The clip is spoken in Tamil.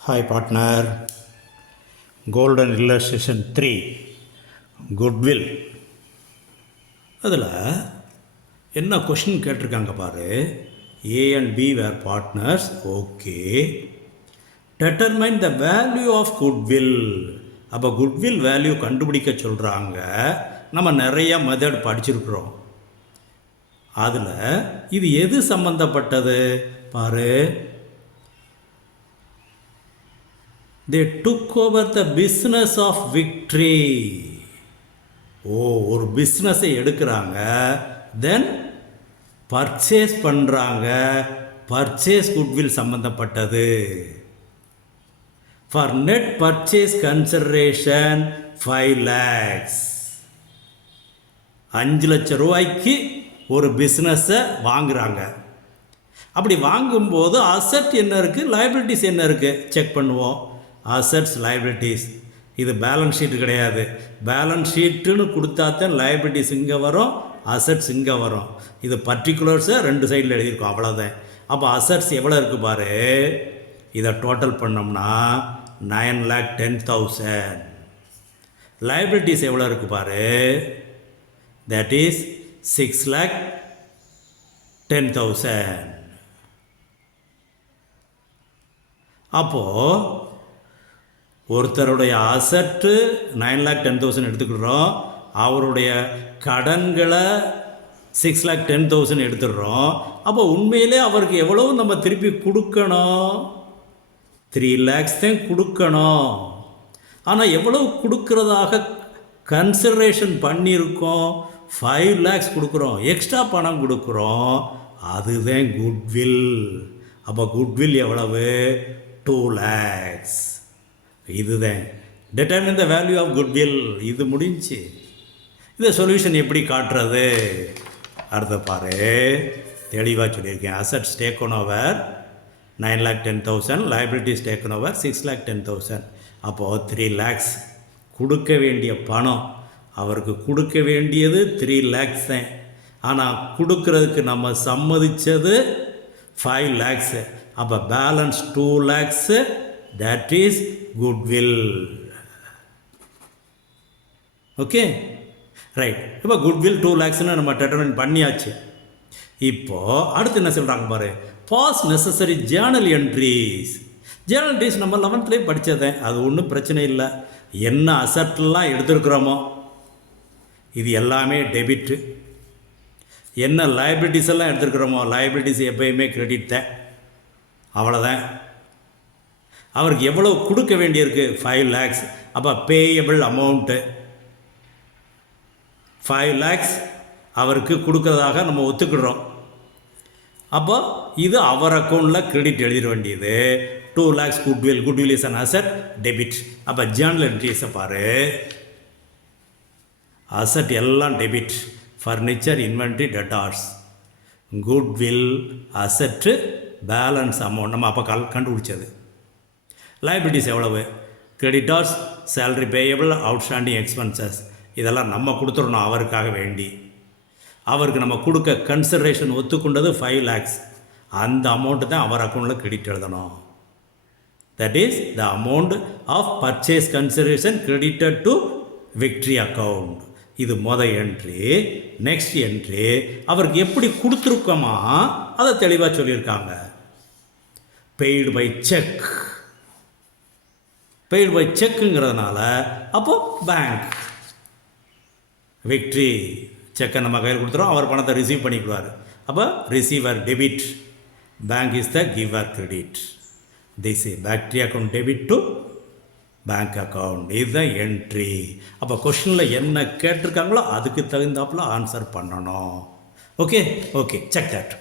Hi partner, Golden Illustration 3, Goodwill. அதில் என்ன கொஷின் கேட்டிருக்காங்க பாரு. A and B were partners, okay. Determine the value of goodwill. அப்போ குட்வில் வேல்யூ கண்டுபிடிக்க சொல்கிறாங்க. நம்ம நிறைய மெத்தட் படிச்சிருக்கிறோம். அதில் இது எது சம்பந்தப்பட்டது பாரு. They took over the business of victory. ஒரு பிஸ்னஸை எடுக்கிறாங்க, தென் பர்ச்சேஸ் பண்ணுறாங்க. பர்ச்சேஸ் குட்வில் சம்பந்தப்பட்டது. For net purchase consideration 5 lakhs. 5 லட்சம் ரூபாய்க்கு ஒரு பிஸ்னஸை வாங்குகிறாங்க. அப்படி வாங்கும்போது அசட் என்ன இருக்குது, லைபிலிட்டிஸ் என்ன இருக்குது செக் பண்ணுவோம். Assets, liabilities. இது பேலன்ஸ் ஷீட்டு கிடையாது. பேலன்ஸ் ஷீட்டுன்னு கொடுத்தாத்தான் லைபிலிட்டிஸ் இங்கே வரும், அசட்ஸ் இங்கே வரும். இது பர்டிகுலர்ஸை 2 சைடில் எழுதியிருக்கோம், அவ்வளோதான். அப்போ அசட்ஸ் எவ்வளோ இருக்குது பாரு. இதை டோட்டல் பண்ணோம்னா 9,10,000. லைபிலிட்டிஸ் எவ்வளோ இருக்குது பாரு. That is 6,10,000. அப்போது ஒருத்தருடைய அசட்டு 9,10,000 எடுத்துக்கிறோம், அவருடைய கடன்களை 6,10,000 எடுத்துடுறோம். அப்போ உண்மையிலே அவருக்கு எவ்வளவு நம்ம திருப்பி கொடுக்கணும்? 3 lakhs தான் கொடுக்கணும். ஆனால் எவ்வளவு கொடுக்கறதாக கன்சிடரேஷன் பண்ணியிருக்கோம்? 5 lakhs கொடுக்குறோம், எக்ஸ்ட்ரா பணம் கொடுக்குறோம். அதுதான் குட்வில். அப்போ குட்வில் எவ்வளவு? 2 lakhs. இதுதான் determine the value of goodwill. இது முடிஞ்சு. இந்த சொல்யூஷன் எப்படி காட்டுறது? அடுத்த பாரு, தெளிவாக சொல்லியிருக்கேன். Assets taken over 9,10,000, liabilities taken over 6,10,000. அப்போது 3 lakhs கொடுக்க வேண்டிய பணம். அவருக்கு கொடுக்க வேண்டியது 3 lakhs தான். ஆனால் கொடுக்கறதுக்கு நம்ம சம்மதித்தது 5 lakhs. அப்போ balance 2 lakhs. That is goodwill. Okay, right. இப்போ குட்வில் 2 lakhsன்னு நம்ம டிட்டர்மைன் பண்ணியாச்சு. இப்போது அடுத்து என்ன சொல்கிறாங்க பாரு. Pass necessary journal entries. Journal entries நம்ம 11th படித்ததேன், அது ஒன்றும் பிரச்சனை இல்லை. என்ன அசட்லாம் எடுத்துருக்குறோமோ இது எல்லாமே டெபிட்டு. என்ன லைபிலிட்டிஸ் எல்லாம் எடுத்துருக்குறோமோ லைபிலிட்டிஸ் எப்பயுமே கிரெடிட் தான், அவ்வளோதான். அவருக்கு எவ்வளோ கொடுக்க வேண்டியிருக்கு? 5 lakhs. அப்போ பேயபிள் அமௌண்ட்டு 5 lakhs அவருக்கு கொடுக்கறதாக நம்ம ஒத்துக்கிடுறோம். அப்போ இது அவர் அக்கௌண்ட்டில் கிரெடிட் எழுதிட வேண்டியது. 2 lakhs goodwill. Goodwill is an asset, debit. அப்போ ஜேர்னல் என்ட்ரிஸை பாரு. அசட் எல்லாம் debit. Furniture, inventory, debtors. Goodwill asset, balance amount நம்ம அப்போ கண்டுபிடிச்சது. லைபிலிட்டிஸ் எவ்வளவு? Creditors, salary payable, outstanding expenses. இதெல்லாம் நம்ம கொடுத்துடணும் அவருக்காக வேண்டி. அவருக்கு நம்ம கொடுக்க கன்சிடரேஷன் ஒத்துக்கொண்டது 5 lakhs. அந்த அமௌண்ட்டு தான் அவர் அக்கௌண்ட்டில் கிரெடிட் எழுதணும். That is the amount of purchase consideration credited to Victory account. இது என்ட்ரி. நெக்ஸ்ட் என்ட்ரி அவருக்கு எப்படி கொடுத்துருக்கோமா அதை தெளிவாக சொல்லியிருக்காங்க. Paid by cheque. Paid by செக்குங்கிறதுனால அப்போது பேங்க் விக்ட்ரி செக்கை நம்ம கையில் கொடுத்துறோம், அவர் பணத்தை ரிசீவ் பண்ணிக்குவார். அப்போ receiver debit, bank is the giver credit. This victory account debit to bank account. இதுதான் என்ட்ரி. அப்போ கொஷனில் என்ன கேட்டிருக்காங்களோ அதுக்கு தகுந்தாப்புல ஆன்சர் பண்ணணும். Okay, okay, check that.